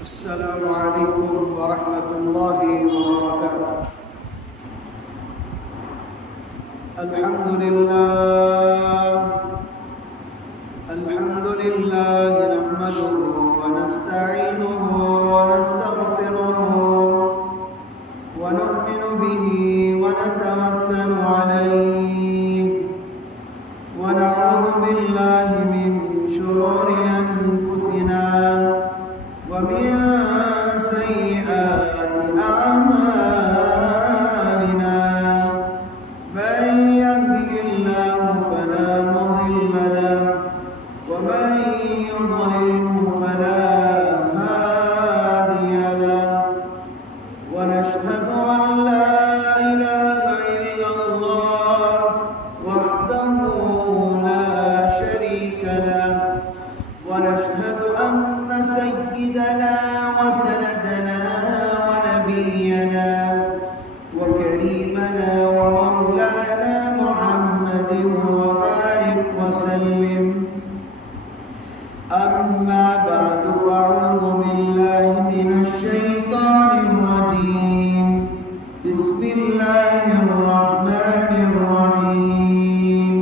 السلام عليكم ورحمة الله وبركاته. الحمد لله نحمده ونستعينه ونستغفره ونؤمن به ونتوكل عليه ونعوذ بالله من شرور أنفسنا ومن سيئات أعمالنا. من يهده الله فلا مضل له ومن يضلله فلا هادي له. ونشهد أن لا إله إلا الله وحده لا شريك له. ونشهد أن سيدنا وسندنا ونبينا وكريمنا ومولانا محمد وبارك وسلم. أما بعد فأعوذ بالله من الشيطان الرجيم. بسم الله الرحمن الرحيم.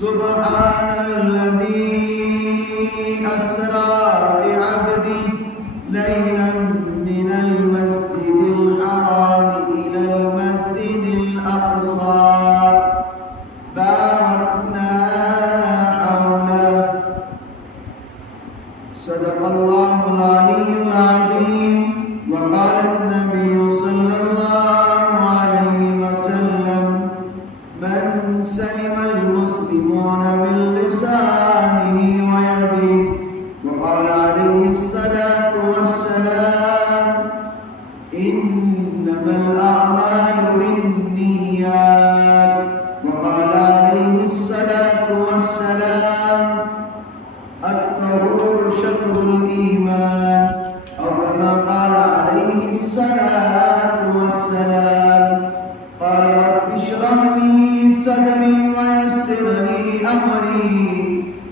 سبحان الذي أسرى بعبده ليلا من المسجد الحرام إلى المسجد الأقصى باركنا حوله. صدق الله العلي العظيم. وقال النبي صلى الله عليه وسلم: من سلم المسلمون من لسانه ويده. وقال عليه الصلاة والسلام: إنما الأعمال بالنيات. وقال عليه الصلاة والسلام: الطهور شطر الإيمان. أو كما قال عليه الصلاة والسلام. قال: رب اشرح لي صدري ويسر لي أمري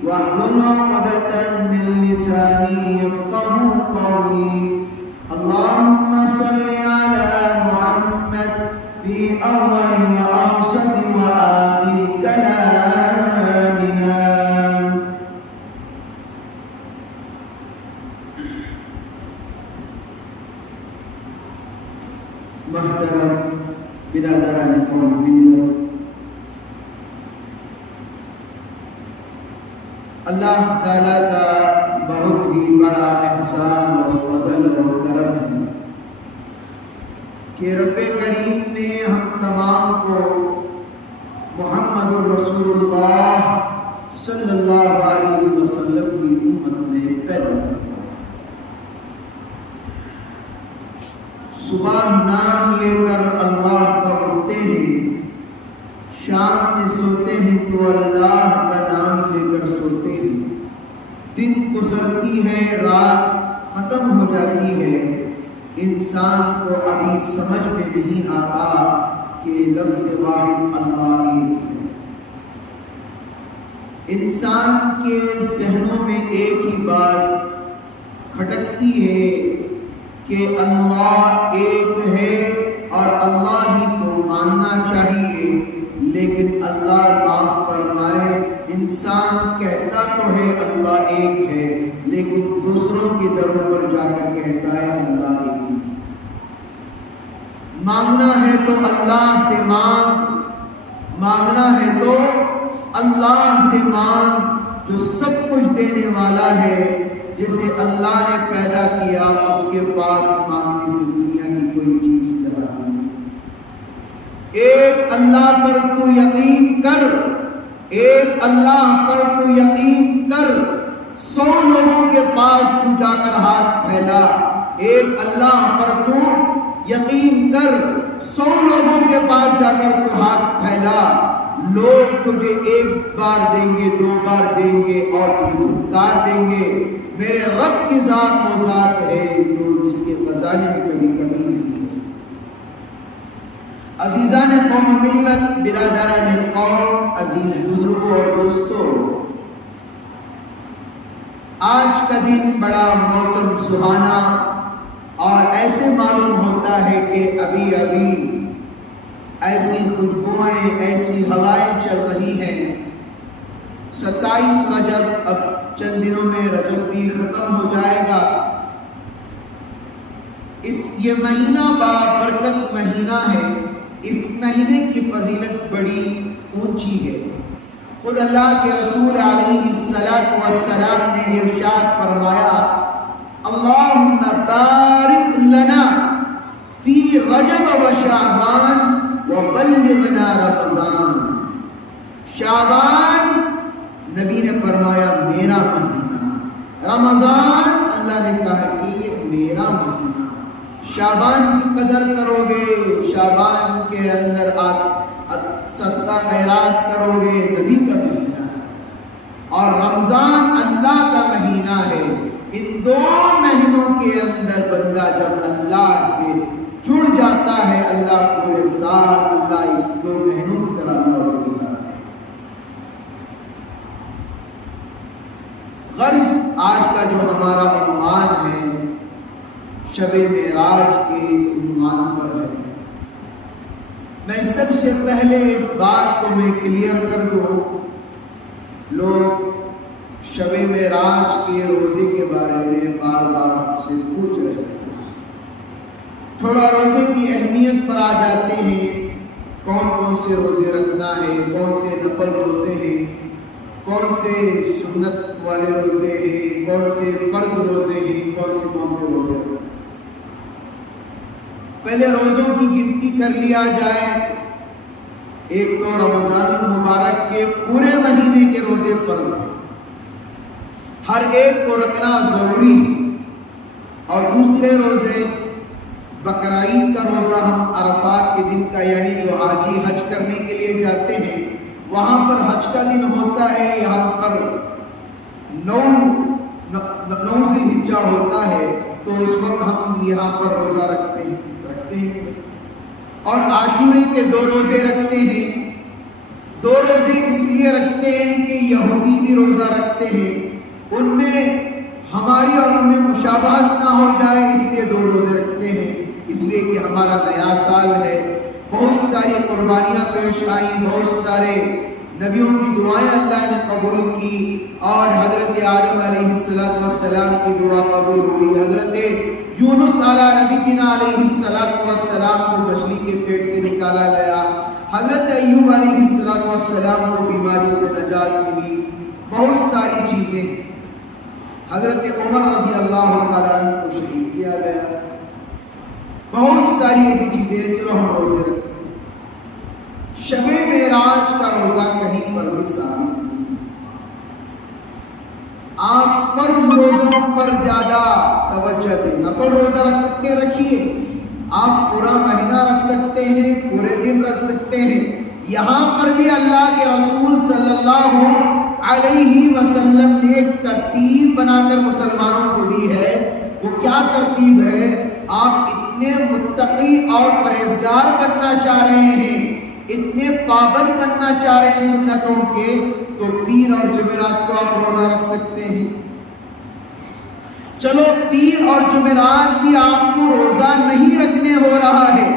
واحلل عقدة من لساني يفقهوا قولي. اللهم صل على محمد في أول وأوسط وآخر كلامنا. محترم برادران قوم ملت، اللہ تعالیٰ کا بہت ہی بڑا احسان اور فضل اور کرم ہے کہ رب کریم نے ہم تمام کو محمد رسول اللہ صلی اللہ علیہ وسلم کی امت میں پیدا فرمایا. صبح نام لے کر اللہ کا اٹھتے ہیں، شام میں سوتے ہیں تو اللہ کا نام لے کر سوتے ہیں. دن گزرتی ہے، رات ختم ہو جاتی ہے. انسان کو ابھی سمجھ میں نہیں آتا کہ لفظ واحد اللہ ایک ہے. انسان کے ذہنوں میں ایک ہی بات کھٹکتی ہے کہ اللہ ایک ہے اور اللہ ہی کو ماننا چاہیے. لیکن اللہ معاف فرمائے، انسان کہتا تو ہے اللہ ایک ہے، لیکن دوسروں کی دروں پر جا کر کہتا ہے اللہ ایک ہے. مانگنا ہے تو اللہ سے مانگ، مانگنا ہے تو اللہ سے مانگ جو سب کچھ دینے والا ہے. جسے اللہ نے پیدا کیا اس کے پاس مانگنے سے دنیا کی کوئی چیز حاصل نہیں. ایک اللہ پر تو یقین کر، ایک اللہ پر تو یقین کر. 100 لوگوں کے پاس تو جا کر ہاتھ پھیلا. ایک اللہ پر تو یقین کر، 100 لوگوں کے پاس جا کر تو ہاتھ پھیلا. لوگ تجھے ایک بار دیں گے، 2 بار دیں گے اور تجھے دھنکار دیں گے. میرے رب کی ذات وہ ذات ہے جو جس کے خزانے میں کبھی کمی نہیں ہے. عزیزان قوم ملت، برادران قوم، عزیز بزرگوں اور دوستوں، آج کا دن بڑا موسم سہانا اور ایسے معلوم ہوتا ہے کہ ابھی ابھی ایسی خوشبوئیں ایسی ہوائیں چل رہی ہیں۔ 27 رجب، اب چند دنوں میں رجب بھی ختم ہو جائے گا۔ یہ مہینہ بابرکت مہینہ ہے، اس مہینے کی فضیلت بڑی اونچی ہے۔ خود اللہ کے رسول علیہ السلام نے ارشاد فرمایا، اللہم بارک لنا فی رجب و شعبان وبلغنا رمضان۔ شعبان نبی نے فرمایا میرا مہینہ، رمضان اللہ نے کہا کہ یہ میرا مہینہ۔ شعبان کی قدر کرو گے، شعبان کے اندر آپ صدقہ خیرات کرو گے، نبی کا مہینہ ہے، اور رمضان اللہ کا مہینہ ہے۔ ان دو مہینوں کے اندر بندہ جب اللہ سے جڑ جاتا ہے، اللہ پورے سال اللہ اس دو مہینوں کی طرح اللہ سے گزارتا ہے۔ غرض آج کا جو ہمارا عنوان ہے شب معراج کے عنوان پر ہے۔ میں سب سے پہلے اس بات کو میں کلیئر کر دوں، لوگ شب معراج کے روزے کے بارے میں بار بار سے پوچھ رہے تھے، تھوڑا روزے کی اہمیت پر آ جاتے ہیں، کون کون سے روزے رکھنا ہے، کون سے نفل روزے ہیں، کون سے سنت والے روزے ہیں، کون سے فرض روزے ہیں، کون سے روزے ہیں۔ پہلے روزوں کی گنتی کر لیا جائے۔ ایک تو رمضان المبارک کے پورے مہینے کے روزے فرض ہیں، ہر ایک کو رکھنا ضروری ہے، اور دوسرے روزے بقر عید کا روزہ ہم عرفات کے دن کا، یعنی جو حاجی حج کرنے کے لیے جاتے ہیں وہاں پر حج کا دن ہوتا ہے، یہاں پر 9 ذی الحجہ ہوتا ہے، تو اس وقت ہم یہاں پر روزہ رکھتے ہیں۔ اور عاشورے کے 2 روزے رکھتے ہیں۔ 2 روزے اس لیے رکھتے ہیں کہ یہودی بھی روزہ رکھتے ہیں، ان میں ہماری اور ان میں مشابہت نہ ہو جائے، اس لیے 2 روزے رکھتے ہیں، اس لیے کہ ہمارا نیا سال ہے۔ بہت ساری قربانیاں پیش آئیں، بہت سارے نبیوں کی دعائیں اللہ نے قبول کی، اور حضرت آدم علیہ السلام کی دعا قبول ہوئی، حضرت یونس علیہ نبینا علیہ السلام کو مچھلی کے پیٹ سے نکالا گیا، حضرت ایوب علیہ السلام کو بیماری سے نجات ملی، بہت ساری چیزیں، حضرت عمر رضی اللہ تعالیٰ عنہ کو شہید کیا گیا، بہت ساری ایسی چیزیں جو ہم روزے رکھتے ہیں۔ شب معراج کا روزہ کہیں پر بھی ثابت نہیں۔ آپ فرض روزوں پر زیادہ توجہ دیں، نفل روزہ رکھ سکتے رکھیے، آپ پورا مہینہ رکھ سکتے ہیں، پورے دن رکھ سکتے ہیں۔ یہاں پر بھی اللہ کے رسول صلی اللہ علیہ وسلم نے ایک ترتیب بنا کر مسلمانوں کو دی ہے۔ وہ کیا ترتیب ہے؟ آپ اتنے متقی اور پرہیزگار بننا چاہ رہے ہیں، اتنے پابند بننا چاہ رہے ہیں سنتوں کے، تو پیر اور جمعرات کو آپ روزہ رکھ سکتے ہیں۔ چلو پیر اور جمعرات بھی آپ کو روزہ نہیں رکھنے ہو رہا ہے،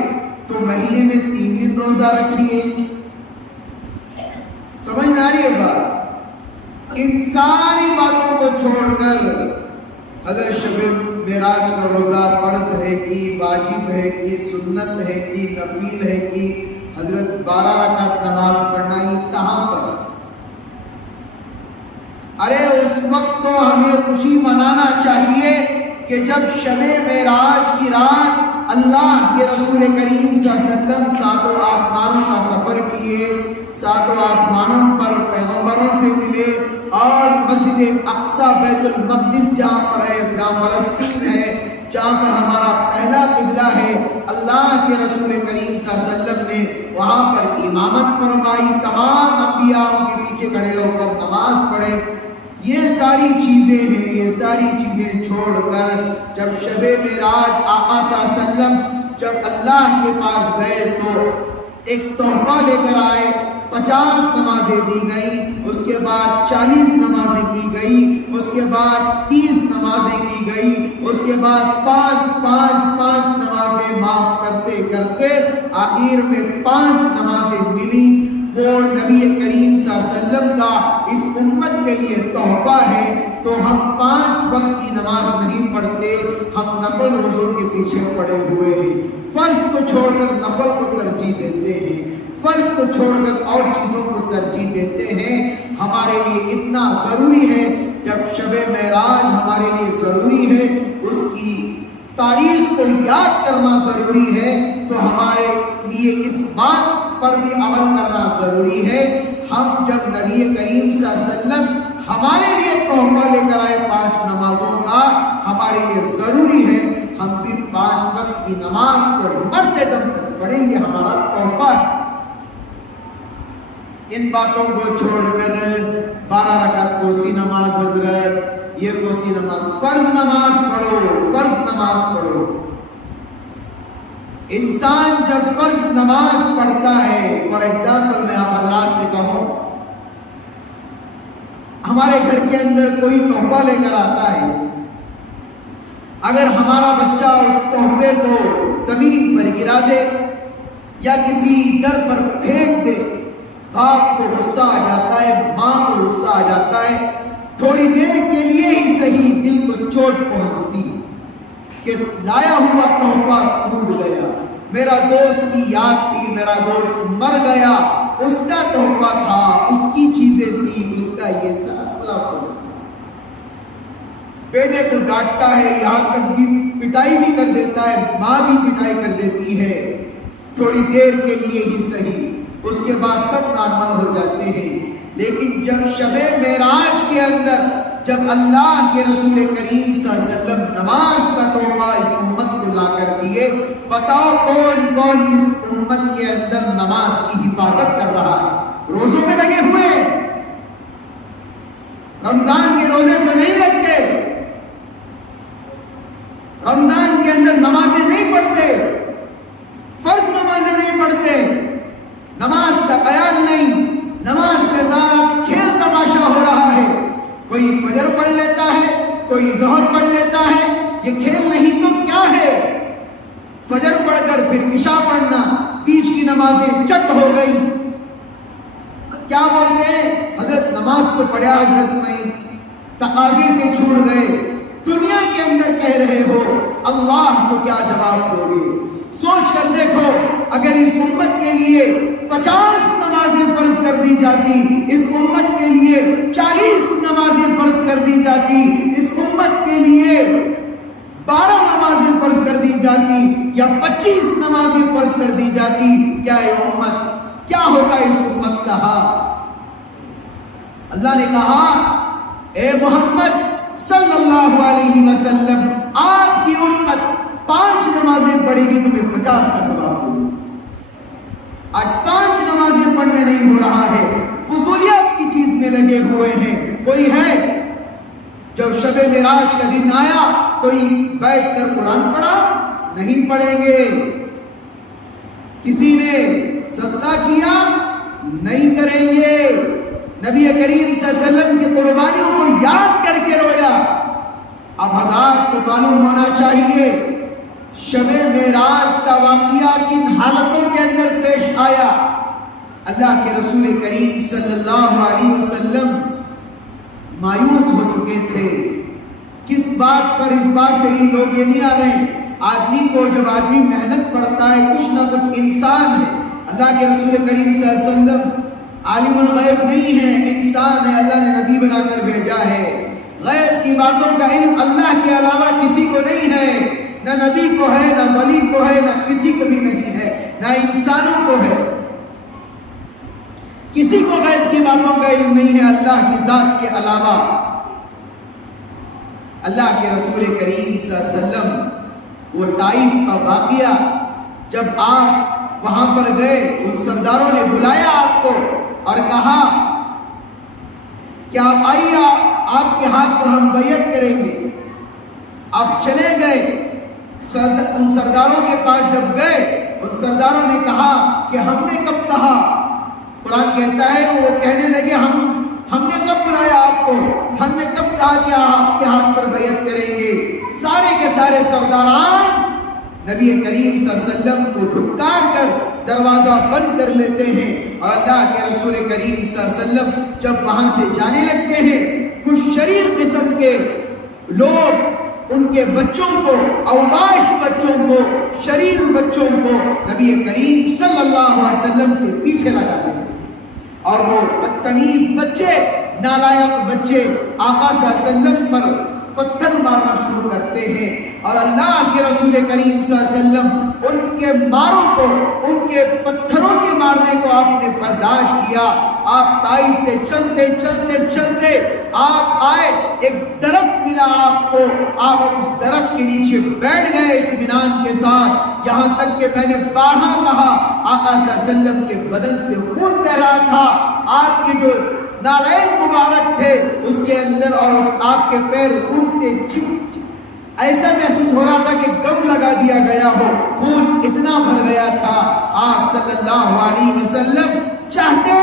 تو مہینے میں 3 دن روزہ رکھیے۔ سمجھ میں آ رہی ہے بات؟ ان ساری باتوں کو چھوڑ کر حضرت شب معراج کا روزہ فرض ہے کہ واجب ہے کہ سنت ہے کہ نفل ہے کہ حضرت 12 رکعت نماز پڑھنا، یہ کہاں پر؟ ارے اس وقت تو ہمیں خوشی منانا چاہیے کہ جب شب معراج کی رات اللہ کے رسول کریم صلی اللہ علیہ وسلم 7 آسمانوں کا سفر کیے، 7 آسمانوں پر پیغمبروں سے ملے، اور مسجد اقصی بیت المقدس جہاں پر ہے، جہاں فلسطین ہے، جہاں پر ہمارا پہلا قبلہ ہے، اللہ کے رسول کریم صلی اللہ علیہ وسلم نے وہاں پر امامت فرمائی، تمام انبیاء ان کے پیچھے کھڑے ہو کر نماز پڑھے۔ یہ ساری چیزیں ہیں، یہ ساری چیزیں چھوڑ کر جب شب معراج آقا صلی اللہ علیہ وسلم جب اللہ کے پاس گئے تو ایک تحفہ لے کر آئے، 50 نمازیں دی گئیں، اس کے بعد 40 نمازیں کی گئی، اس کے بعد 30 نمازیں کی گئی، اس کے بعد 5 نمازیں معاف کرتے کرتے آخر میں 5 نمازیں ملی۔ وہ نبی کریم صلی اللہ علیہ وسلم کا اس امت کے لیے تحفہ ہے۔ تو ہم 5 وقت کی نماز نہیں پڑھتے، ہم نفل روزوں کے پیچھے پڑے ہوئے ہیں، فرض کو چھوڑ کر نفل کو ترجیح دیتے ہیں، فرض کو چھوڑ کر اور چیزوں کو ترجیح دیتے ہیں۔ ہمارے لیے اتنا ضروری ہے، جب شب معراج ہمارے لیے ضروری ہے، اس کی تاریخ کو یاد کرنا ضروری ہے، تو ہمارے لیے اس بات پر بھی عمل کرنا ضروری ہے۔ ہم جب نبی کریم صلی اللہ علیہ وسلم ہمارے لیے تحفہ لے کر آئے 5 نمازوں کا، ہمارے لیے ضروری ہے ہم بھی 5 وقت کی نماز کو مرتے دم تک پڑھیں، یہ ہمارا تحفہ ہے۔ ان باتوں کو چھوڑ کر 12 رکعت کوسی نماز، حضرت یہ کوسی نماز، فرض نماز پڑھو، فرض نماز پڑھو۔ انسان جب فرض نماز پڑھتا ہے، فار ایگزامپل میں آپ حضرات سے کہوں، ہمارے گھر کے اندر کوئی تحفہ لے کر آتا ہے، اگر ہمارا بچہ اس تحفے کو زمین پر گرا دے یا کسی در پر پھینک دے، باپ کو غصہ آ جاتا ہے، ماں کو غصہ آ جاتا ہے، تھوڑی دیر کے لیے ہی صحیح دل کو چوٹ پہنچتی کہ لایا ہوا تحفہ ٹوٹ گیا، میرا دوست کی یاد تھی، میرا دوست مر گیا، اس کا تحفہ تھا، اس کی چیزیں تھی، اس کا یہ تھا، بیٹے کو ڈانٹتا ہے، یہاں تک بھی پٹائی بھی کر دیتا ہے، ماں بھی پٹائی کر دیتی ہے، تھوڑی دیر کے لیے ہی صحیح، اس کے بعد سب نارمل ہو جاتے ہیں۔ لیکن جب شب معراج کے اندر جب اللہ کے رسول کریم صلی اللہ علیہ وسلم نماز کا تحفہ اس امت کو لا کر دیے، بتاؤ کون کون اس امت کے اندر نماز کی حفاظت کر رہا ہے؟ روزوں میں لگے ہوئے، رمضان کے روزے تو نہیں رکھتے، رمضان کے اندر نمازیں نہیں پڑھتے، فرض نمازیں نہیں پڑھتے، نماز کا خیال نہیں، نماز کے ساتھ کھیل تماشا ہو رہا ہے، کوئی فجر پڑھ لیتا ہے، کوئی ظہر پڑھ لیتا ہے، یہ کھیل نہیں تو کیا ہے؟ فجر پڑھ کر پھر عشاء پڑھنا، بیچ کی نمازیں چٹ ہو گئی، کیا بولتے ہیں حضرت نماز تو پڑھا حضرت میں، تقاضے سے چھوڑ گئے، دنیا کے اندر کہہ رہے ہو، اللہ کو کیا جواب دو گے؟ سوچ کر دیکھو، اگر اس امت کے لیے 50 نمازیں فرض کر دی جاتی، اس امت کے لیے 40 نمازیں فرض کر دی جاتی، اس امت کے لیے 12 نمازیں فرض کر دی جاتی یا 25 نمازیں فرض کر دی جاتی، کیا یہ امت، کیا ہوتا اس امت کا حال؟ اللہ نے کہا اے محمد صلی اللہ علیہ وسلم، آپ کی امت 5 نمازیں پڑھے گی، تمہیں 50 کا ثواب ہوگا۔ آج 5 نمازیں پڑھنے نہیں ہو رہا ہے، فضولیات کی چیز میں لگے ہوئے ہیں۔ کوئی ہے جب شب معراج کا دن آیا کوئی بیٹھ کر قرآن پڑھا؟ نہیں پڑھیں گے۔ کسی نے صدقہ کیا؟ نہیں کریں گے۔ نبی کریم صلی اللہ علیہ وسلم کی قربانیوں کو یاد کر کے رویا۔ اب حضرات کو معلوم ہونا چاہیے شب معراج کا واقعہ کن حالتوں کے اندر پیش آیا۔ اللہ کے رسول کریم صلی اللہ علیہ وسلم مایوس ہو چکے تھے۔ کس بات پر؟ اس بات سے ہی لوگ یہ نہیں آ رہے، آدمی کو جب آدمی محنت پڑتا ہے کچھ نہ کچھ انسان ہے۔ اللہ کے رسول کریم صلی اللہ علیہ وسلم عالم الغیب نہیں ہے، انسان ہے، اللہ نے نبی بنا کر بھیجا ہے۔ غیب کی باتوں کا علم اللہ کے علاوہ کسی کو نہیں ہے، نہ نبی کو ہے، نہ ولی کو ہے، نہ کسی کو بھی نہیں ہے، نہ انسانوں کو ہے۔ کسی کو غیب کی باتوں کا علم نہیں ہے اللہ کی ذات کے علاوہ۔ اللہ کے رسول کریم صلی اللہ علیہ وسلم وہ طائف کا واقعہ جب آپ وہاں پر گئے، ان سرداروں نے بلایا آپ کو اور کہا کہ آپ آئیے، آپ کے ہاتھ پر ہم بیعت کریں گے۔ آپ چلے گئے، ان سرداروں کے پاس جب گئے، ان سرداروں نے کہا کہ ہم نے کب کہا قرآن کہتا ہے وہ کہنے لگے ہم نے کب بلایا آپ کو، ہم نے کب کہا کہ آپ کے ہاتھ پر بیعت کریں گے؟ سارے کے سارے سرداران نبی کریم صلی اللہ علیہ وسلم کو دھکار کر دروازہ بند کر لیتے ہیں، اور اللہ کے رسول کریم صلی اللہ علیہ وسلم جب وہاں سے جانے لگتے ہیں، کچھ شریر قسم کے لوگ ان کے بچوں کو، اوباش بچوں کو، شریر بچوں کو نبی کریم صلی اللہ علیہ وسلم کے پیچھے لگا دیتے ہیں، اور وہ بدتمیز بچے، نالائق بچے آقا صلی اللہ علیہ وسلم پر پتھر مارنا شروع کرتے ہیں، اور اللہ کے رسول کریم صلی اللہ علیہ وسلم ان کے ماروں کو، ان کے پتھروں کے مارنے کو آپ نے برداشت کیا۔ آپ طائف سے چلتے چلتے چلتے آپ آئے، ایک درخت ملا آپ کو، آپ اس درخت کے نیچے بیٹھ گئے اطمینان کے ساتھ، یہاں تک کہ میں نے بارہا کہا آقا صلی اللہ علیہ وسلم کے بدن سے خون بہ رہا تھا، آپ کے جو نالین مبارک تھے اس کے اندر، اور آپ کے پیر خون سے ایسا محسوس ہو رہا تھا کہ دم لگا دیا گیا ہو، خون اتنا بھر گیا تھا۔ آپ صلی اللہ علیہ وسلم چاہتے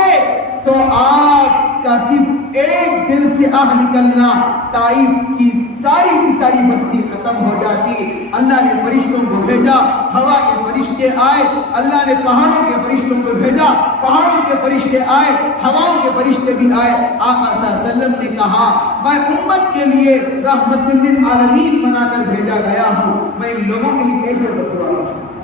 تو آپ کا صرف ایک دل سے آہ نکلنا، طائف کی ساری بستی ختم ہو جاتی۔ اللہ نے فرشتوں کو بھیجا، ہوا کے فرشتے آئے، اللہ نے پہاڑوں کے فرشتوں کو بھیجا، پہاڑوں کے فرشتے آئے، ہواؤں کے فرشتے بھی آئے۔ آقا صلی اللہ علیہ وسلم نے کہا میں امت کے لیے رحمت للعالمین بنا کر بھیجا گیا ہوں، میں ان لوگوں کے لیے کیسے بددعا کر سکتا ہوں؟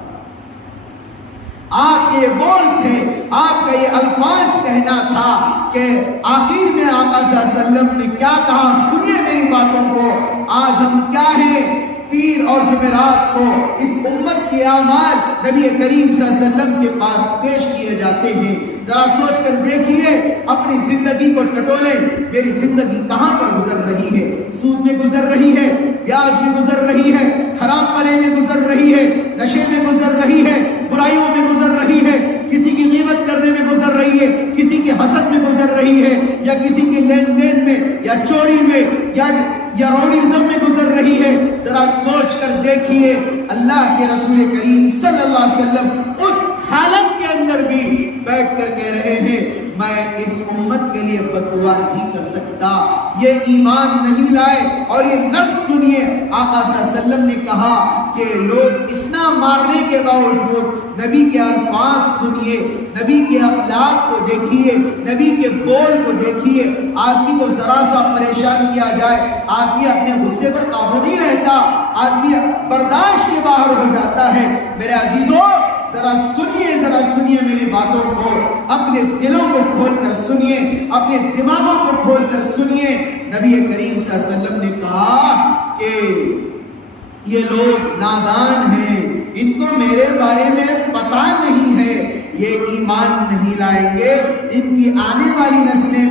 آپ کے بول تھے، آپ کا یہ الفاظ کہنا تھا کہ آخر میں آقا صلی اللہ علیہ وسلم نے کیا کہا، سنیے میری باتوں کو۔ آج ہم کیا ہیں، پیر اور جمعرات کو اس امت کے اعمال نبی کریم صلی اللہ علیہ وسلم کے پاس پیش کیے جاتے ہیں۔ ذرا سوچ کر دیکھیے، اپنی زندگی کو ٹٹولیں، میری زندگی کہاں پر گزر رہی ہے؟ سود میں گزر رہی ہے، بیاج میں گزر رہی ہے، حرام پنے میں گزر رہی ہے، نشے میں گزر رہی ہے، برائیوں میں گزر رہی ہے، کسی کی غیبت کرنے میں گزر رہی ہے، کسی کے حسد میں گزر رہی ہے، یا کسی کے لین دین میں، یا چوری میں، یا روڈیزم میں گزر رہی ہے؟ ذرا سوچ کر دیکھیے، اللہ کے رسول کریم صلی اللہ علیہ وسلم اس حالت کے اندر بھی بیٹھ کر کہہ رہے ہیں میں اس امت کے لیے بددعا نہیں کر سکتا۔ یہ ایمان نہیں لائے، اور یہ لفظ سنیے، آقا صلی اللہ علیہ وسلم نے کہا کہ لوگ اتنا مارنے کے باوجود نبی کے الفاظ سنیے، نبی کے اخلاق کو دیکھیے، نبی کے بول کو دیکھیے۔ آدمی کو ذرا سا پریشان کیا جائے، آدمی اپنے غصے پر قابو نہیں رہتا، آدمی برداشت کے باہر ہو جاتا ہے۔ میرے عزیزوں، ذرا سنیے میری باتوں کو، اپنے دلوں کو کھول کر سنیے، اپنے دماغوں کو کھول کر سنیے۔ نبی کریم صلی اللہ علیہ وسلم نے کہا کہ یہ لوگ نادان ہیں، ان کو میرے بارے میں پتہ نہیں ہے، یہ ایمان نہیں لائیں گے، ان کی آنے والی نسلیں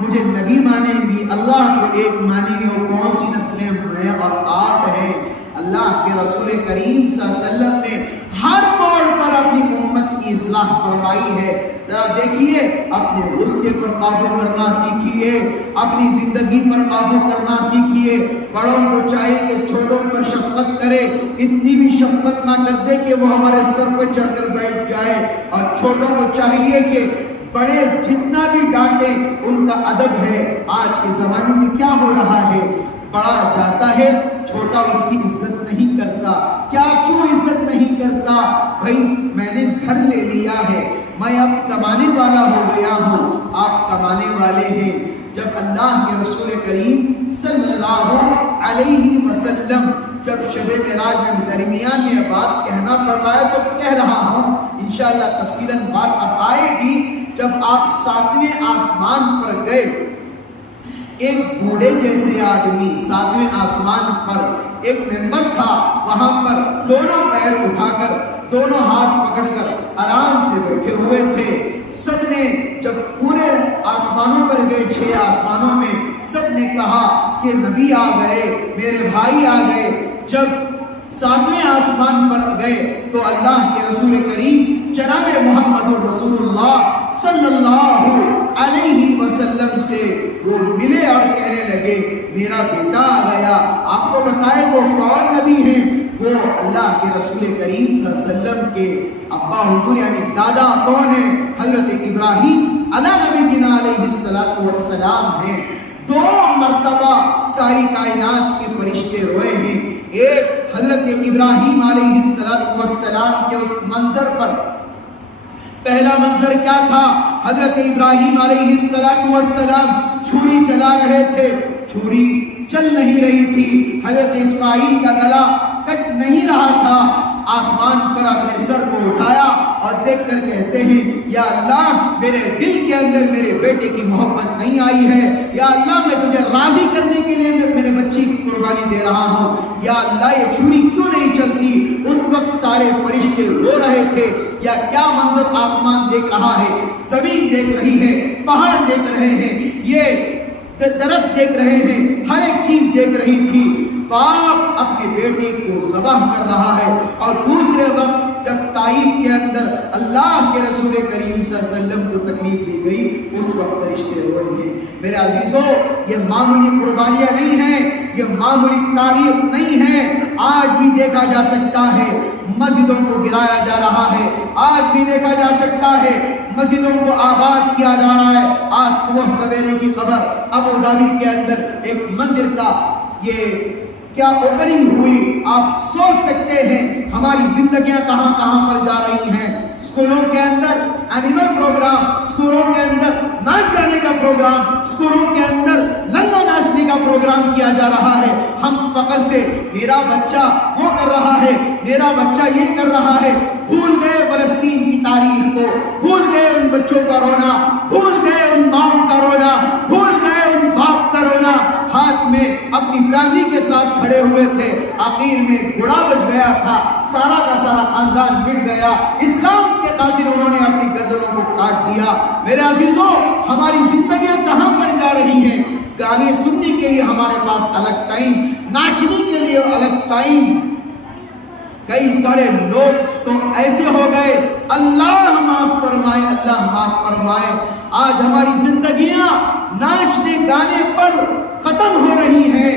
مجھے نبی مانیں گی، اللہ کو ایک مانیں گے۔ وہ کون سی نسلیں ہیں؟ اور آپ ہیں۔ اللہ کے رسول کریم صلی اللہ علیہ وسلم نے ہر موڑ پر اپنی امت کی اصلاح فرمائی ہے۔ ذرا دیکھیے، اپنے غصے پر قابو کرنا سیکھیے، اپنی زندگی پر قابو کرنا سیکھیے۔ بڑوں کو چاہیے کہ چھوٹوں پر شفقت کرے، اتنی بھی شفقت نہ کر دے کہ وہ ہمارے سر پہ چڑھ کر بیٹھ جائے، اور چھوٹوں کو چاہیے کہ بڑے جتنا بھی ڈانٹے ان کا ادب ہے۔ آج کے زمانے میں کیا ہو رہا ہے، بڑا جاتا ہے، چھوٹا اس کی عزت نہیں کرتا۔ کیوں عزت نہیں کرتا؟ بھائی میں نے گھر لے لیا ہے، میں اب کمانے والا ہو گیا ہوں، آپ کمانے والے ہیں۔ جب اللہ کے رسول کریم صلی اللہ علیہ وسلم جب شب معراج میں درمیان میں بات کہنا پڑ رہا ہے تو کہہ رہا ہوں، انشاءاللہ تفصیلاً بات اب آئے گی۔ جب آپ 7ویں آسمان پر گئے، ایک بوڑھے جیسے آدمی 7ویں آسمان پر ایک ممبر تھا، وہاں پر دونوں پیر اٹھا کر، دونوں ہاتھ پکڑ کر آرام سے بیٹھے ہوئے تھے۔ سب نے جب پورے آسمانوں پر گئے، 6 آسمانوں میں، سب نے کہا کہ نبی آ گئے، میرے بھائی آ گئے۔ جب 7ویں آسمان پر گئے تو اللہ کے رسول کریم جناب محمد رسول اللہ صلی اللہ علیہ وسلم سے وہ ملے اور کہنے لگے میرا بیٹا آ گیا۔ آپ کو بتائیں وہ کون نبی ہیں؟ وہ اللہ کے رسول کریم صلی اللہ علیہ وسلم کے ابا حضور یعنی دادا کون ہے؟ حضرت ابراہیم علیہ السلام ہیں. 2 مرتبہ ساری کائنات کے فرشتے روئے ہیں. ایک حضرت ابراہیم علیہ السلام کے اس منظر پر. پہلا منظر کیا تھا؟ حضرت ابراہیم علیہ السلام چھری چلا رہے تھے، چھری چل نہیں رہی تھی، حضرت اسماعیل کا گلا کٹ نہیں رہا تھا. آسمان پر اپنے سر کو اٹھایا اور دیکھ کر کہتے ہیں یا اللہ میرے دل کے اندر میرے بیٹے کی محبت نہیں آئی ہے، یا اللہ میں تجھے راضی کرنے کے لیے میرے بچی کی قربانی دے رہا ہوں، یا اللہ یہ چھری کیوں نہیں چلتی؟ اس وقت سارے فرشتے رو رہے تھے. یا کیا منظر آسمان دیکھ رہا ہے، زمین دیکھ رہی ہے، پہاڑ دیکھ رہے ہیں، یہ درخت دیکھ رہے ہیں، ہر ایک چیز دیکھ رہی تھی. باپ اپنے بیٹے کو ذبح کر رہا ہے. اور دوسرے وقت جب طائف کے اندر اللہ کے رسول کریم صلی اللہ علیہ وسلم کو تکلیف دی گئی، اس وقت فرشتے روئے ہیں. میرے عزیزوں، یہ معمولی قربانیاں نہیں ہیں، یہ معمولی تاریخ نہیں ہے. آج بھی دیکھا جا سکتا ہے مسجدوں کو گرایا جا رہا ہے، آج بھی دیکھا جا سکتا ہے مسجدوں کو آباد کیا جا رہا ہے. آج صبح سویرے کی خبر ابو دھابی کے اندر ایک مندر کا یہ کیا اوپننگ ہوئی. آپ سوچ سکتے ہیں ہماری زندگیاں کہاں کہاں پر جا رہی ہیں. اسکولوں کے اندر اینیول پروگرام، اسکولوں کے اندر ناچ گانے کا پروگرام، اسکولوں کے اندر لنگا ناچنے کا پروگرام کیا جا رہا ہے. ہم فخر سے میرا بچہ وہ کر رہا ہے، میرا بچہ یہ کر رہا ہے. بھول گئے فلسطین کی تاریخ کو، بھول گئے ان بچوں کا رونا، بھول گئے ان ماؤں کا رونا، بھول گئے ان باپ کا رونا. ہاتھ میں اپنی فیملی کے ساتھ کھڑے ہوئے تھے، آخر میں گھوڑا بچ گیا تھا، سارا کا سارا خاندان مٹ گیا. اسلام کے خاطر انہوں نے اپنی گردنوں کو کاٹ دیا. میرے عزیزوں، ہماری زندگیاں کہاں پر جا رہی ہیں؟ گانے سننے کے لیے ہمارے پاس الگ ٹائم، ناچنے کے لیے الگ ٹائم. کئی سارے لوگ تو ایسے ہو گئے، اللہ معاف فرمائے، اللہ معاف فرمائے. آج ہماری زندگیاں ناچنے گانے پر ختم ہو رہی ہیں،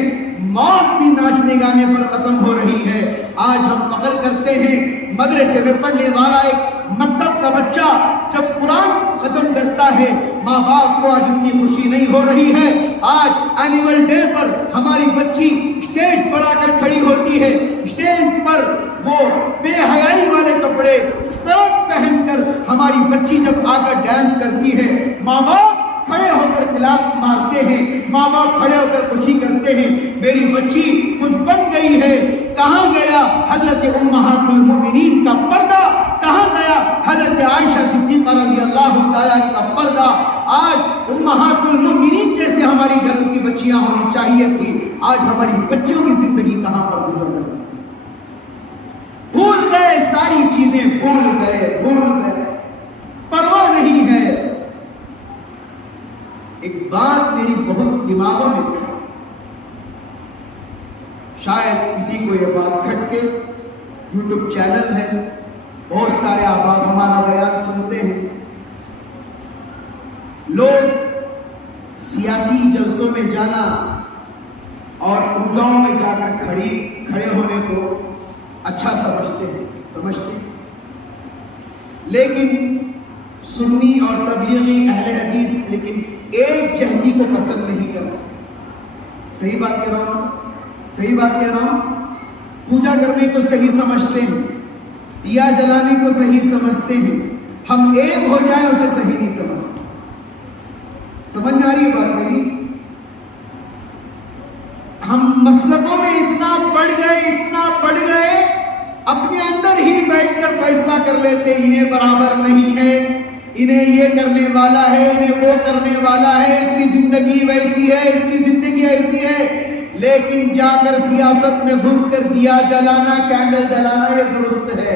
موت بھی ناچنے گانے پر ختم ہو رہی ہے. آج ہم فخر کرتے ہیں مدرسے میں پڑھنے والا ایک مکتب کا بچہ جب قرآن ختم کرتا ہے، ماں باپ کو آج اتنی خوشی نہیں ہو رہی ہے. آج اینیول ڈے پر ہماری بچی اسٹیج پر آ کر کھڑی ہوتی ہے، اسٹیج پر وہ بے حیائی والے کپڑے اسکرٹ پہن کر ہماری بچی جب آ کر ڈانس کرتی ہے، ماں باپ کھڑے ہو کر کلاپ مارتے ہیں، ماں باپ کھڑے ہو کر خوشی کرتے ہیں. میری بچی کچھ بن گئی ہے. کہاں گیا حضرت امہات المؤمنین کا پردہ؟ کہاں گیا حضرت عائشہ صدیقہ رضی اللہ تعالیٰ کا پردہ؟ آج امہات المؤمنین جیسے ہماری گھر کی بچیاں ہونی چاہیے تھی، آج ہماری بچیوں کی زندگی کہاں پر گزر رہی ہے؟ بھول گئے ساری چیزیں، بھول گئے، پرواہ نہیں ہے. ایک بات میری بہت دماغوں میں تھی، شاید کسی کو یہ بات کھٹکے. یوٹیوب چینل ہے، بہت سارے احباب ہمارا بیان سنتے ہیں. لوگ سیاسی جلسوں میں جانا اور پوجاؤں میں جا کر کھڑے ہونے کو اچھا سمجھتے ہیں، لیکن سنی اور تبلیغی اہل حدیث لیکن ایک جہتی کو پسند نہیں کرتے. صحیح بات کہہ رہا ہوں؟ پوجا کرنے کو صحیح سمجھتے ہیں، دیا جلانے کو صحیح سمجھتے ہیں، ہم ایک ہو جائیں اسے صحیح نہیں سمجھتے. سمجھ میں آ رہی ہے بات میری؟ ہم مسلکوں میں اتنا پڑھ گئے اپنے اندر ہی بیٹھ کر فیصلہ کر لیتے، انہیں برابر نہیں ہے، انہیں یہ کرنے والا ہے، انہیں وہ کرنے والا ہے، اس کی زندگی ویسی ہے، اس کی زندگی ایسی ہے. لیکن جا کر سیاست میں گھس کر دیا جلانا، کینڈل جلانا یہ درست ہے؟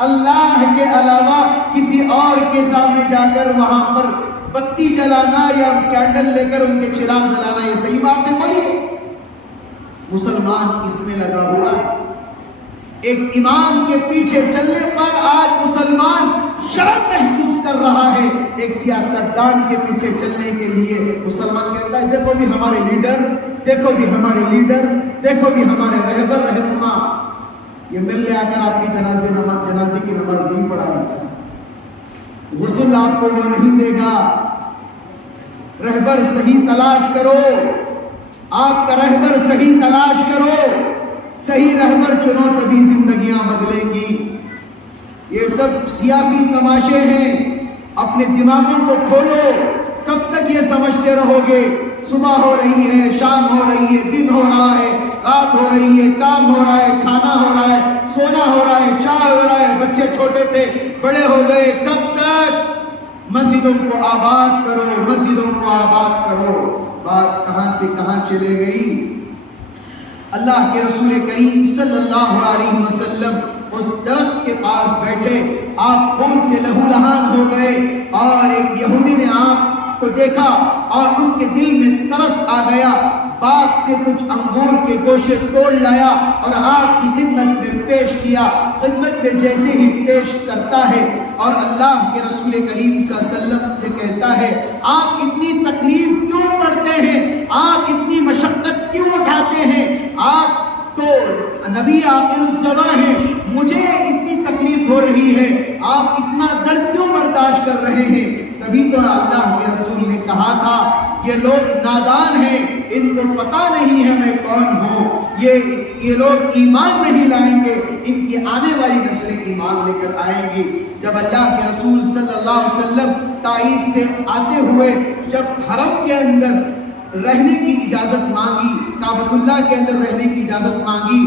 اللہ کے علاوہ کسی اور کے سامنے جا کر وہاں پر بتی جلانا یا کینڈل لے کر ان کے چراغ جلانا یہ صحیح بات ہے؟ بولیے. مسلمان اس میں لگا ہوا ہے. ایک امام کے پیچھے چلنے پر آج مسلمان شرم محسوس کر رہا ہے. ایک سیاستدان کے پیچھے چلنے کے لیے مسلمان کہتا ہے دیکھو بھی ہمارے لیڈر، دیکھو بھی ہمارے رہبر رہنما. یہ مل لے آ کر آپ کی جنازے کی نماز نہیں پڑھائے گا، غسل آپ کو وہ نہیں دے گا۔ رہبر صحیح تلاش کرو، آپ کا رہبر صحیح تلاش کرو، صحیح رہبر چنو تبھی زندگیاں بدلیں گی۔ یہ سب سیاسی تماشے ہیں، اپنے دماغوں کو کھولو۔ کب تک یہ سمجھتے رہو گے صبح ہو رہی ہے، شام ہو رہی ہے، دن ہو رہا ہے، رات ہو رہی ہے، کام ہو رہا ہے، کھانا ہو رہا ہے، سونا ہو رہا ہے، چائے ہو رہا ہے، بچے چھوٹے تھے بڑے ہو گئے، کب تک؟ مسجدوں کو آباد کرو، مسجدوں کو آباد کرو۔ بات کہاں سے کہاں چلے گئی؟ اللہ کے رسول کریم صلی اللہ علیہ وسلم اس درخت کے پاس بیٹھے، آپ خون سے لہو لہان ہو گئے، اور ایک یہودی نے آپ کو دیکھا اور اس کے دل میں ترس آ گیا، باغ سے کچھ انگور کے گوشے توڑ لایا اور آپ کی خدمت میں پیش کیا۔ خدمت میں جیسے ہی پیش کرتا ہے اور اللہ کے رسول کریم صلی اللہ علیہ وسلم سے کہتا ہے، آپ اتنی تکلیف کیوں پڑتے ہیں؟ آپ اتنی مشقت کیوں اٹھاتے ہیں؟ آپ تو نبی آخر الزمان ہیں، مجھے اتنی تکلیف ہو رہی ہے، آپ اتنا درد کیوں برداشت کر رہے ہیں؟ تبھی تو اللہ کے رسول نے کہا تھا، یہ لوگ نادان ہیں، ان کو پتہ نہیں ہے میں کون ہوں، یہ لوگ ایمان نہیں لائیں گے، ان کی آنے والی نسلیں ایمان لے کر آئیں گی۔ جب اللہ کے رسول صلی اللہ علیہ وسلم طائف سے آتے ہوئے جب حرم کے اندر رہنے کی اجازت مانگی، کعبۃ اللہ کے اندر رہنے کی اجازت مانگی،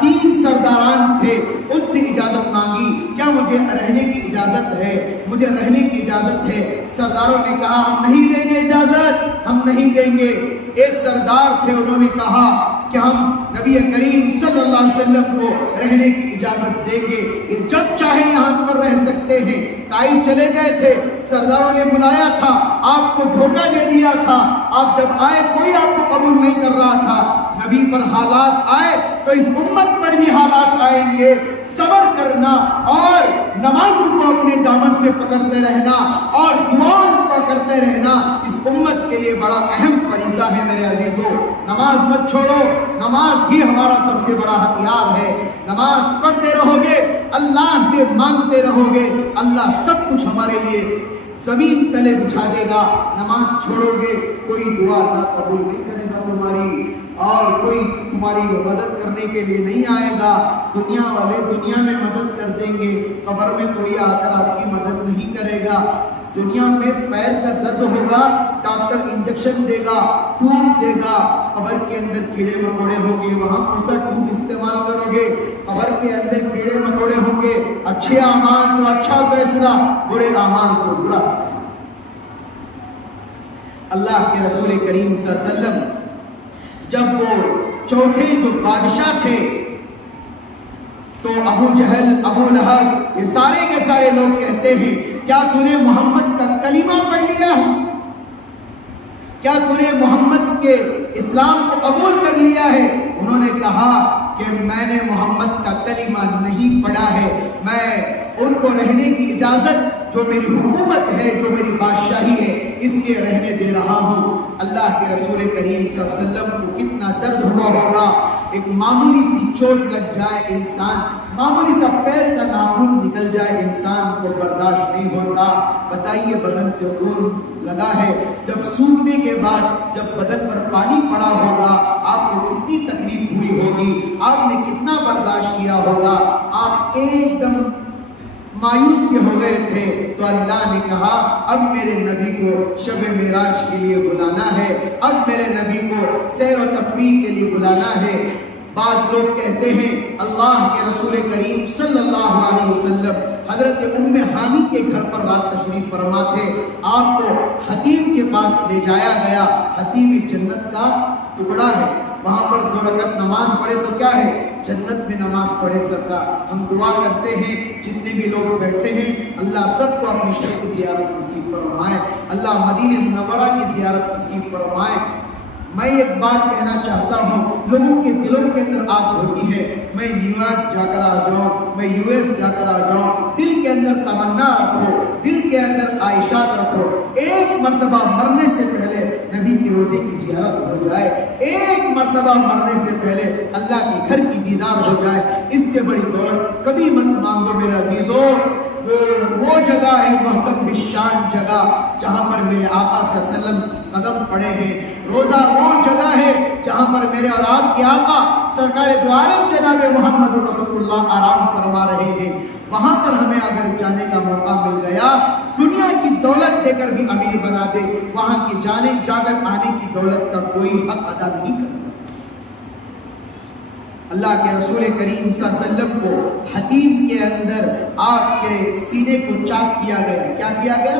3 سرداران تھے، ان سے اجازت مانگی، کیا مجھے رہنے کی اجازت ہے؟ مجھے رہنے کی اجازت ہے۔ سرداروں نے کہا ہم نہیں دیں گے اجازت، ہم نہیں دیں گے۔ ایک سردار تھے، انہوں نے کہا کہ ہم نبی کریم صلی اللہ علیہ وسلم کو رہنے کی اجازت دیں گے، یہ جب چاہے یہاں پر رہ سکتے ہیں۔ طائف چلے گئے تھے، سرداروں نے بلایا تھا، آپ کو دھوکہ دے دیا تھا، آپ جب آئے کوئی آپ کو قبول نہیں کر رہا تھا۔ نبی پر حالات آئے تو اس امت پر بھی حالات آئیں گے، صبر کرنا اور نمازوں کو اپنے دامن سے پکڑتے رہنا اور دعاؤں کو کرتے رہنا اس امت کے لیے بڑا اہم فریضہ ہے۔ میرے عزیزوں، نماز مت چھوڑو، نماز ہی ہمارا سب سے بڑا ہتھیار ہے۔ نماز پڑھتے رہو گے، اللہ سے مانگتے رہو گے، اللہ سب کچھ ہمارے لیے زمین تلے بچھا دے گا۔ نماز چھوڑو گے، کوئی دعا اللہ قبول نہیں کرے گا تمہاری، اور کوئی تمہاری مدد کرنے کے لیے نہیں آئے گا۔ دنیا والے دنیا میں مدد کر دیں گے، قبر میں کوئی آ کر آپ کی مدد نہیں کرے گا۔ دنیا میں پیر کا درد ہوگا، ڈاکٹر انجیکشن دے گا، ٹوب دے گا، قبر کے اندر کیڑے مکوڑے ہوں گے، وہاں کون سا ٹوب استعمال کرو گے؟ قبر کے اندر کیڑے مکوڑے ہوں گے، اچھے اعمال تو اچھا فیصلہ، برے اعمال تو برا فیصلہ۔ اللہ کے رسول کریم صلی اللہ علیہ وسلم جب وہ چوتھے جو بادشاہ تھے تو ابو جہل، ابو لہب، یہ سارے کے سارے لوگ کہتے ہیں کیا تو نے محمد کا کلمہ پڑھ لیا ہے؟ کیا تو نے محمد کے اسلام کو قبول کر لیا ہے؟ انہوں نے کہا کہ میں نے محمد کا کلمہ نہیں پڑھا ہے، میں ان کو رہنے کی اجازت جو میری حکومت ہے، جو میری بادشاہی ہے، اس لیے رہنے دے رہا ہوں۔ اللہ کے رسول کریم صلی اللہ علیہ وسلم کو کتنا درد ہوا ہوگا، ایک معمولی سی چوٹ لگ جائے انسان، معمولی سا پیر کا ناخن نکل جائے انسان کو برداشت نہیں ہوتا۔ بتائیے بدن سے خون لگا ہے، جب سوکھنے کے بعد جب بدن پر پانی پڑا ہوگا آپ کو کتنی تکلیف ہوئی ہوگی، آپ نے کتنا برداشت کیا ہوگا، آپ ایک دم مایوس سے ہو گئے تھے۔ تو اللہ نے کہا اب میرے نبی کو شب معراج کے لیے بلانا ہے، اب میرے نبی کو سیر و تفریح کے لیے بلانا ہے۔ بعض لوگ کہتے ہیں اللہ کے رسول کریم صلی اللہ علیہ وسلم حضرت ام ہانی کے گھر پر رات تشریف فرما تھے، آپ کو حتیم کے پاس لے جایا گیا۔ حتیم جنت کا ٹکڑا ہے، وہاں پر 2 رکعت نماز پڑھے تو کیا ہے، جنت میں نماز پڑھے سکتا۔ ہم دعا کرتے ہیں جتنے بھی لوگ بیٹھے ہیں اللہ سب کو اپنی شیخ کی زیارت نصیب فرمائے، اللہ مدینہ منورہ کی زیارت نصیب فرمائے۔ میں ایک بات کہنا چاہتا ہوں، لوگوں کے دلوں کے اندر آس ہوتی ہے میں نیو یارک جا کر آ جاؤں، میں یو ایس جا کر آ جاؤں۔ دل کے اندر تمنا رکھو، دل کے اندر خواہشات رکھو، ایک مرتبہ مرنے سے پہلے نبی کی روزے کی زیارت ہو جائے، ایک مرتبہ مرنے سے پہلے اللہ کے گھر کی دیدار ہو جائے۔ اس سے بڑی دولت کبھی مت مانگو میرے عزیزوں۔ وہ جگہ ہے محتم بشان جگہ جہاں پر میرے آقا صلی اللہ علیہ وسلم قدم پڑے ہیں۔ روزہ وہ جگہ ہے جہاں پر میرے اور آپ کے آقا سرکار دو عالم جناب محمد رسول اللہ آرام فرما رہے ہیں۔ وہاں پر ہمیں اگر جانے کا موقع مل گیا، دنیا کی دولت دے کر بھی امیر بنا دے، وہاں کی جانے جاگر آنے کی دولت کا کوئی حق ادا نہیں کر سکتا۔ اللہ کے رسول کریم صلی اللہ علیہ وسلم کو حتیم کے اندر آپ کے سینے کو چاک کیا گیا۔ کیا کیا گیا؟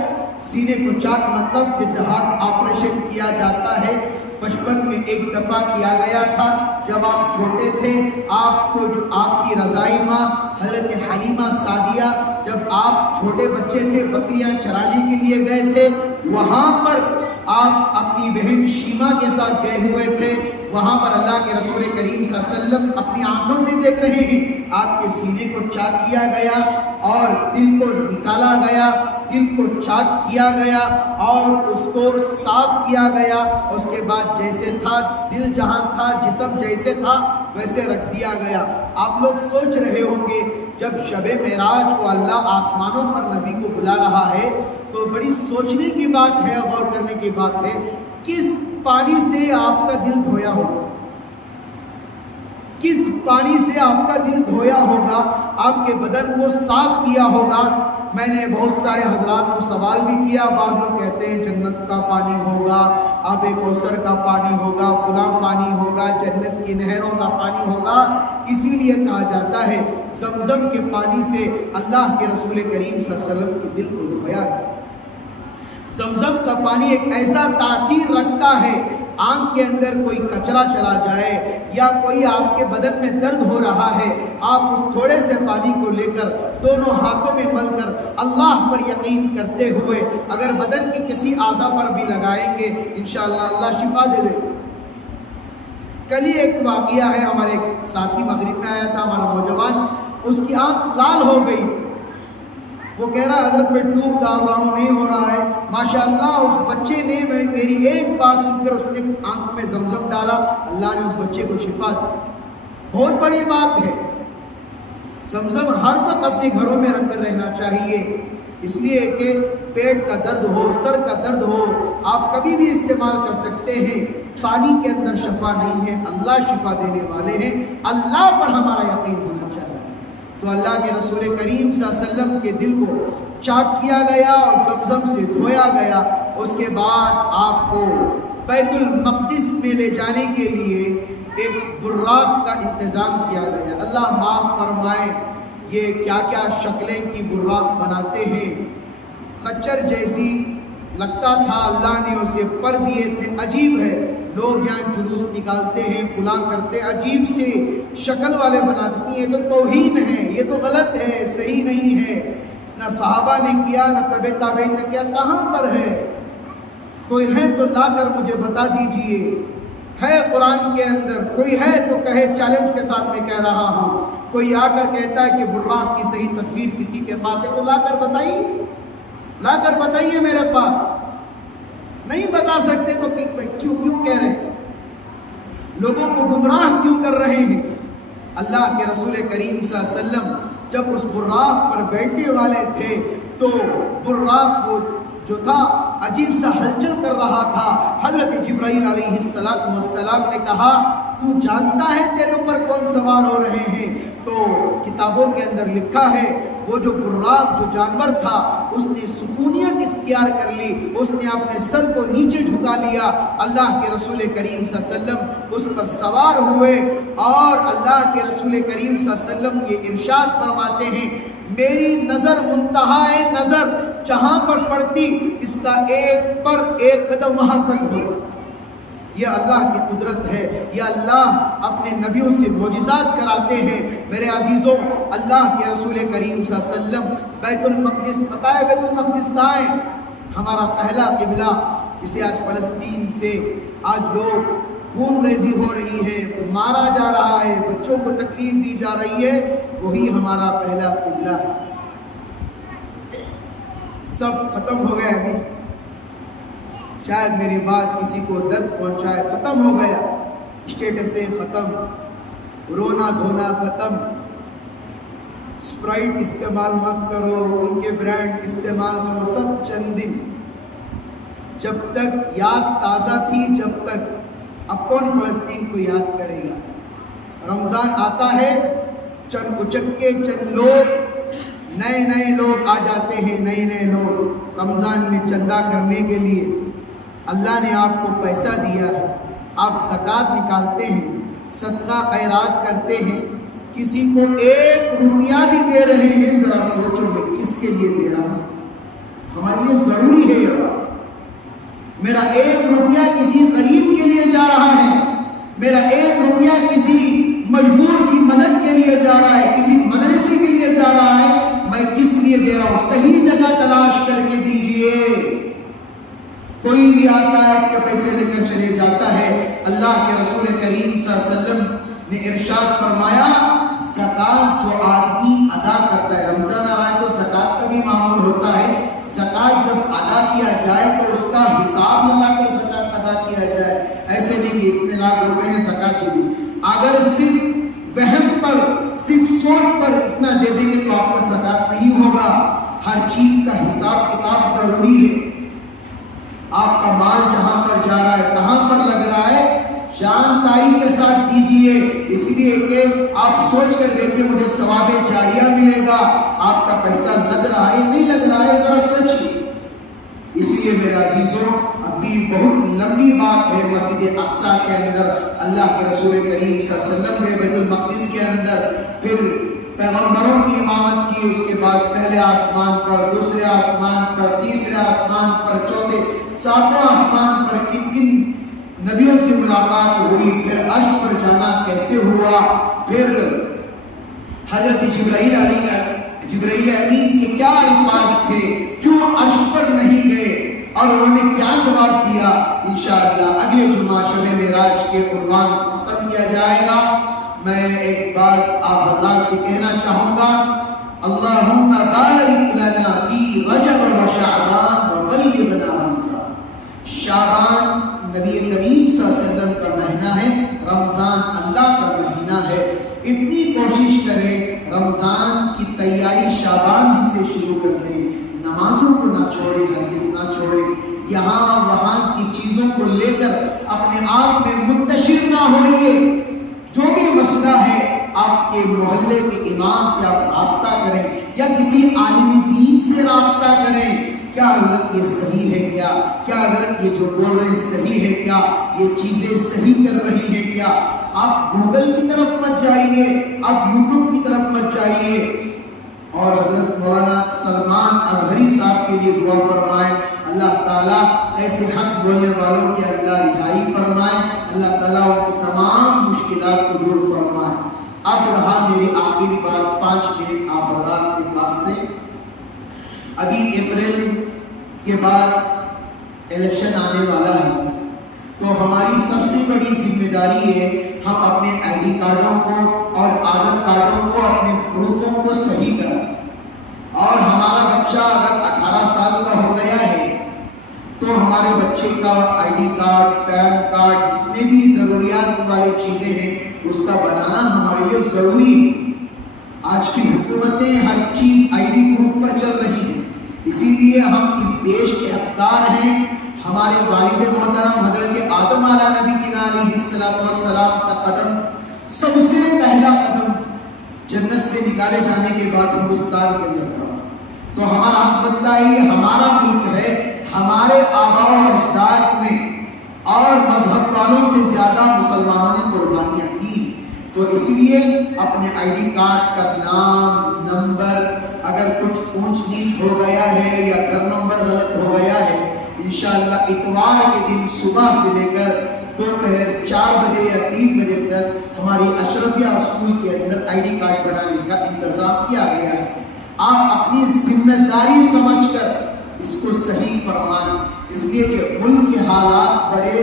سینے کو چاک مطلب جسے ہارٹ آپریشن کیا جاتا ہے، بچپن میں ایک دفعہ کیا گیا تھا جب آپ چھوٹے تھے۔ آپ کو جو آپ کی رضائی ماں حضرت حلیمہ سعدیہ جب آپ چھوٹے بچے تھے، بکریاں چرانے کے لیے گئے تھے، وہاں پر آپ اپنی بہن شیما کے ساتھ گئے ہوئے تھے۔ وہاں پر اللہ کے رسول کریم صلی اللہ علیہ وسلم اپنی آنکھوں سے دیکھ رہے ہیں، آپ کے سینے کو چاک کیا گیا اور دل کو نکالا گیا، دل کو چاک کیا گیا اور اس کو صاف کیا گیا۔ اس کے بعد جیسے تھا دل جہاں تھا، جسم جیسے تھا ویسے رکھ دیا گیا۔ آپ لوگ سوچ رہے ہوں گے جب شب معراج کو اللہ آسمانوں پر نبی کو بلا رہا ہے تو بڑی سوچنے کی بات ہے، غور کرنے کی بات ہے، کس پانی سے آپ کا دل دھویا ہوگا، کس پانی سے آپ کا دل دھویا ہوگا، آپ کے بدن کو صاف کیا ہوگا۔ میں نے بہت سارے حضرات کو سوال بھی کیا، بعض لوگ کہتے ہیں جنت کا پانی ہوگا، آب کوثر کا پانی ہوگا، فلاں پانی ہوگا، جنت کی نہروں کا پانی ہوگا۔ اسی لیے کہا جاتا ہے زمزم کے پانی سے اللہ کے رسول کریم صلی اللہ علیہ وسلم کے دل کو دھویا گیا۔ زمزم کا پانی ایک ایسا تاثیر رکھتا ہے، آنکھ کے اندر کوئی کچرا چلا جائے یا کوئی آپ کے بدن میں درد ہو رہا ہے، آپ اس تھوڑے سے پانی کو لے کر دونوں ہاتھوں میں مل کر اللہ پر یقین کرتے ہوئے اگر بدن کی کسی اعضاء پر بھی لگائیں گے انشاءاللہ اللہ شفا دے دے۔ کل ہی ایک واقعہ ہے، ہمارے ایک ساتھی مغرب میں آیا تھا، ہمارا نوجوان، اس کی آنکھ لال ہو گئی تھی۔ وہ کہہ رہا حضرت میں ٹوب ڈال رہا ہوں، نہیں ہو رہا ہے۔ ماشاءاللہ اس بچے نے میری ایک بات سن کر اس نے آنکھ میں زمزم ڈالا، اللہ نے اس بچے کو شفا دی۔ بہت بڑی بات ہے، زمزم ہر وقت اپنے گھروں میں رکھ کر رہنا چاہیے، اس لیے کہ پیٹ کا درد ہو، سر کا درد ہو، آپ کبھی بھی استعمال کر سکتے ہیں۔ پانی کے اندر شفا نہیں ہے، اللہ شفا دینے والے ہیں، اللہ پر ہمارا یقین ہونا چاہیے۔ تو اللہ کے رسول کریم صلی اللہ علیہ وسلم کے دل کو چاک کیا گیا اور زمزم سے دھویا گیا۔ اس کے بعد آپ کو بیت المقدس میں لے جانے کے لیے ایک براق کا انتظام کیا گیا۔ اللہ معاف فرمائے، یہ کیا کیا شکلیں کی براق بناتے ہیں، خچر جیسی لگتا تھا، اللہ نے اسے پر دیے تھے، عجیب ہے۔ لوگ یہاں جلوس نکالتے ہیں، فلاں کرتے، عجیب سے شکل والے بناتے ہیں، یہ تو توہین ہے، یہ تو غلط ہے، صحیح نہیں ہے۔ نہ صحابہ نے کیا، نہ تبع تابعین نے کیا، کہاں پر ہے؟ کوئی ہے تو لا کر مجھے بتا دیجئے، ہے قرآن کے اندر؟ کوئی ہے تو کہے، چیلنج کے ساتھ میں کہہ رہا ہوں۔ کوئی آ کر کہتا ہے کہ براق کی صحیح تصویر کسی کے پاس ہے تو لا کر بتائیے، لا کر بتائیے میرے پاس۔ نہیں بتا سکتے تو کیوں کہہ رہے ہیں؟ لوگوں کو گمراہ کیوں کر رہے ہیں؟ اللہ کے رسول کریم صلی اللہ علیہ وسلم جب اس براق پر بیٹھنے والے تھے تو براق کو جو تھا عجیب سا ہلچل کر رہا تھا۔ حضرت جبرائیل علیہ السلام نے کہا تو جانتا ہے تیرے اوپر کون سوار ہو رہے ہیں؟ تو کتابوں کے اندر لکھا ہے وہ جو براق جو جانور تھا اس نے سکونیت اختیار کر لی، اس نے اپنے سر کو نیچے جھکا لیا۔ اللہ کے رسول کریم صلی اللہ علیہ وسلم اس پر سوار ہوئے اور اللہ کے رسول کریم صلی اللہ علیہ وسلم یہ ارشاد فرماتے ہیں میری نظر منتہائے نظر جہاں پر پڑتی اس کا ایک پر ایک قدم وہاں تک ہوگا۔ یہ اللہ کی قدرت ہے، یہ اللہ اپنے نبیوں سے معجزات کراتے ہیں۔ میرے عزیزوں، اللہ کے رسول کریم صلی اللہ علیہ وسلم بیت المقدس، پتہ ہے بیت المقدس کہاں ہے؟ ہمارا پہلا قبلہ جسے آج فلسطین سے آج لوگ خون ریزی ہو رہی ہے، مارا جا رہا ہے، بچوں کو تکلیف دی جا رہی ہے، وہی ہمارا پہلا قبلہ ہے۔ سب ختم ہو گیا ابھی، شاید میری بات کسی کو درد پہنچائے، ختم ہو گیا، اسٹیٹسیں ختم، رونا دھونا ختم، اسپرائٹ استعمال مت کرو، ان کے برانڈ استعمال کرو، سب چند دن، جب تک یاد تازہ تھی، جب تک، اب کون فلسطین کو یاد کرے گا؟ رمضان آتا ہے، چند اچکے چند لوگ، نئے لوگ آ جاتے ہیں، نئے لوگ رمضان میں چندہ کرنے کے لیے۔ اللہ نے آپ کو پیسہ دیا ہے، آپ زکوٰۃ نکالتے ہیں، صدقہ خیرات کرتے ہیں، کسی کو 1 روپیہ بھی دے رہے ہیں، ذرا سوچو میں کس کے لیے دے رہا ہوں؟ ہمارے لیے ضروری ہے یہ بات۔ میرا 1 روپیہ کسی غریب کے لیے جا رہا ہے، میرا 1 روپیہ کسی مجبور کی مدد کے لیے جا رہا ہے، کسی مدرسے کے لیے جا رہا ہے، میں کس لیے دے رہا ہوں؟ صحیح جگہ تلاش کر کے دیجئے۔ کوئی بھی آتا ہے کہ پیسے لے کر چلے جاتا ہے۔ اللہ کے رسول کریم صلی اللہ علیہ وسلم نے ارشاد فرمایا، زکوٰۃ جو آدمی ادا کرتا ہے، رمضان آ رہا ہے تو زکوٰۃ کا بھی معمول ہوتا ہے، زکوٰۃ جب ادا کیا جائے تو اس کا حساب لگا کر زکوٰۃ ادا کیا جائے، ایسے نہیں کہ اتنے لاکھ روپے ہیں زکوٰۃ دے دی۔ اگر صرف وہم پر، صرف سوچ پر اتنا دے دیں گے تو آپ کا زکوٰۃ نہیں ہوگا۔ ہر چیز کا حساب کتاب ضروری ہے۔ آپ کا مال جہاں پر جا رہا ہے، کہاں پر لگ رہا ہے، جانکاری کے ساتھ دیجئے، اس لیے کہ آپ سوچ کر دیکھیں مجھے ثواب جاریہ ملے گا، آپ کا پیسہ لگ رہا ہے نہیں لگ رہا ہے، ذرا سوچیے۔ اس لیے میرے عزیزوں، ابھی بہت لمبی بات ہے۔ مسجد اقصیٰ کے اندر اللہ کے رسول کریم صلی اللہ علیہ وسلم نے بیت المقدس کے اندر، پھر پیغمبروں کی امامت کی، اس کے بعد پہلے آسمان پر، دوسرے آسمان پر، تیسرے آسمان پر، چوتھے، ساتواں آسمان پر کن کن نبیوں سے ملاقات ہوئی، پھر عرش پر جانا کیسے ہوا، پھر حضرت جبرائیل امین کے کیا الفاظ تھے، کیوں عرش پر نہیں گئے، اور انہوں نے کیا جواب دیا، انشاءاللہ اگلے جمعہ شب معراج کے عنوان ختم کیا جائے گا۔ میں ایک بات آپ حضرات سے کہنا چاہوں گا، اللہم بارک لنا فی رجب و شعبان و بلغنا رمضان۔ شعبان نبی کریم صلی اللہ علیہ وسلم کا مہینہ ہے، رمضان اللہ کا مہینہ ہے۔ اتنی کوشش کریں رمضان کی تیاری شعبان ہی سے شروع کر دیں، نمازوں کو نہ چھوڑیں، ہرگز نہ چھوڑیں، یہاں وہاں کی چیزوں کو لے کر اپنے آپ میں منتشر نہ ہوئیے۔ جو بھی مسئلہ ہے آپ کے محلے کے امام سے آپ رابطہ کریں، یا کسی عالم دین سے رابطہ کریں، کیا حضرت یہ صحیح ہے کیا حضرت یہ جو بول رہے ہیں صحیح ہے کیا، یہ چیزیں صحیح کر رہی ہیں کیا۔ آپ گوگل کی طرف مت جائیے، آپ یوٹیوب کی طرف مت جائیے۔ اور حضرت مولانا سلمان اظہری صاحب کے لیے دعا فرمائیں، اللہ تعالیٰ ایسے حق بولنے والوں کے اللہ رہائی فرمائے، اللہ تعالیٰ ان کی تمام مشکلات کو دور فرمائے۔ اب رہا میری آخری بات، 5 منٹ آپ حضرات کے پاس سے۔ ابھی اپریل کے بعد الیکشن آنے والا ہے، تو ہماری سب سے بڑی ذمہ داری ہے ہم اپنے آئی ڈی کارڈوں کو اور آدھار کارڈوں کو، اپنے پروفوں کو صحیح کریں۔ اور ہمارا بچہ اگر 18 سال کا ہو گیا ہے تو ہمارے بچے کا I D card, PAN card, جتنے بھی ضروریات والی چیزیں ہیں اس کا بنانا ہمارے لیے ضروری ہے۔ آج کی حکومتیں ہر چیز آئی ڈی پروف پر چل رہی ہیں، اسی لیے ہم اس دیش کے حقدار ہیں۔ ہمارے والد محترم حضرت آدم علیہ نبی کی علیہ السلام کا قدم، سب سے پہلا قدم جنت سے نکالے جانے کے بعد ہندوستان کے اندر تھا۔ تو ہمارا حق بنتا ہے، یہ ہمارا ملک ہے، ہمارے آباء و اجداد نے اور مذہب والوں سے زیادہ مسلمانوں نے قربانیاں دی۔ تو اس لیے اپنے آئی ڈی کارڈ کا نام، نمبر، اگر کچھ اونچ نیچ ہو گیا ہے یا گھر نمبر غلط ہو گیا ہے، انشاءاللہ اتوار کے دن صبح سے لے کر دوپہر 4 بجے یا 3 بجے تک ہماری اشرفیہ اسکول کے اندر آئی ڈی کارڈ بنانے کا انتظام کیا گیا ہے۔ آپ اپنی ذمہ داری سمجھ کر اس کو صحیح فرمائیں، اس لیے کہ ملک کے حالات بڑے